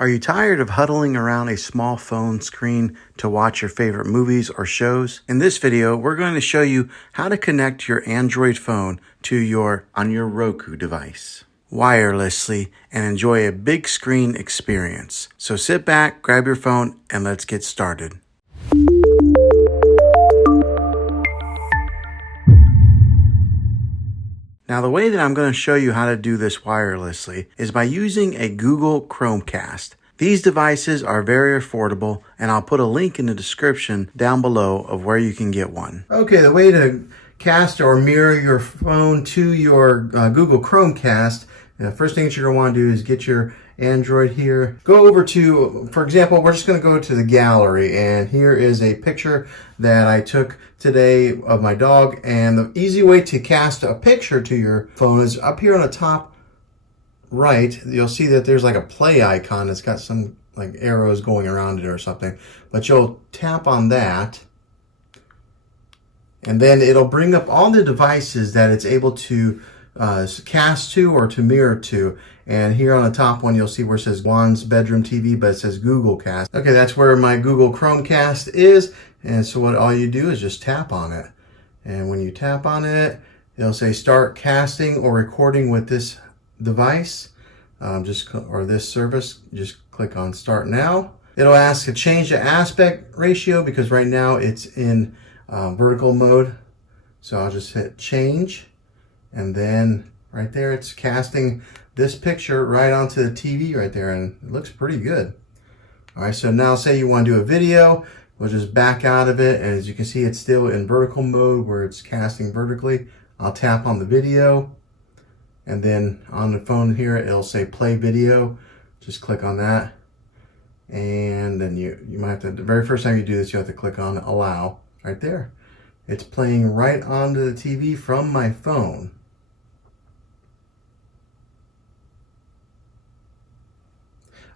Are you tired of huddling around a small phone screen to watch your favorite movies or shows? In this video, we're going to show you how to connect your Android phone to your Roku device wirelessly and enjoy a big screen experience. So sit back, grab your phone, and let's get started. Now, the way that I'm going to show you how to do this wirelessly is by using a Google Chromecast. These devices are very affordable, and I'll put a link in the description down below of where you can get one. Okay, the way to cast or mirror your phone to your Google Chromecast, the first thing that you're going to want to do is get your Android here. Go over to, for example, we're just going to go to the gallery, and here is a picture that I took today of my dog. And the easy way to cast a picture to your phone is up here on the top right. You'll see that there's like a play icon. It's got some like arrows going around it or something, but you'll tap on that, and then it'll bring up all the devices that it's able to cast to or to mirror to. And here on the top one, you'll see where it says Juan's bedroom TV, but it says Google Cast. Okay, that's where my Google Chromecast is. And so what all you do is just tap on it. And when you tap on it, it'll say start casting or recording with this device, or this service. Just click on start now. It'll ask to change the aspect ratio because right now it's in vertical mode. So I'll just hit change. And then right there, it's casting this picture right onto the TV right there, and it looks pretty good. All right, so now say you want to do a video, we'll just back out of it, and as you can see, it's still in vertical mode where it's casting vertically. I'll tap on the video, and then on the phone here, it'll say play video. Just click on that, and then you might have to, the very first time you do this, you have to click on allow right there. It's playing right onto the TV from my phone.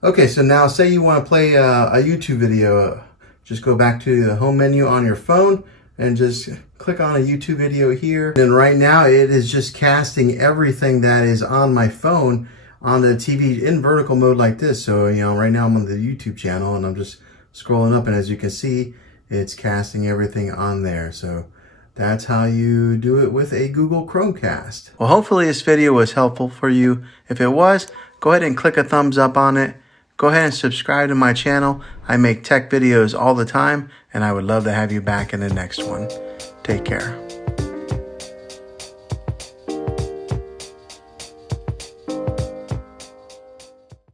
Okay, so now say you want to play a YouTube video. Just go back to the home menu on your phone and just click on a YouTube video here. And right now it is just casting everything that is on my phone on the TV in vertical mode like this. So, you know, right now I'm on the YouTube channel and I'm just scrolling up, and as you can see, it's casting everything on there. So that's how you do it with a Google Chromecast. Well, hopefully this video was helpful for you. If it was, go ahead and click a thumbs up on it. Go ahead and subscribe to my channel. I make tech videos all the time, and I would love to have you back in the next one. Take care.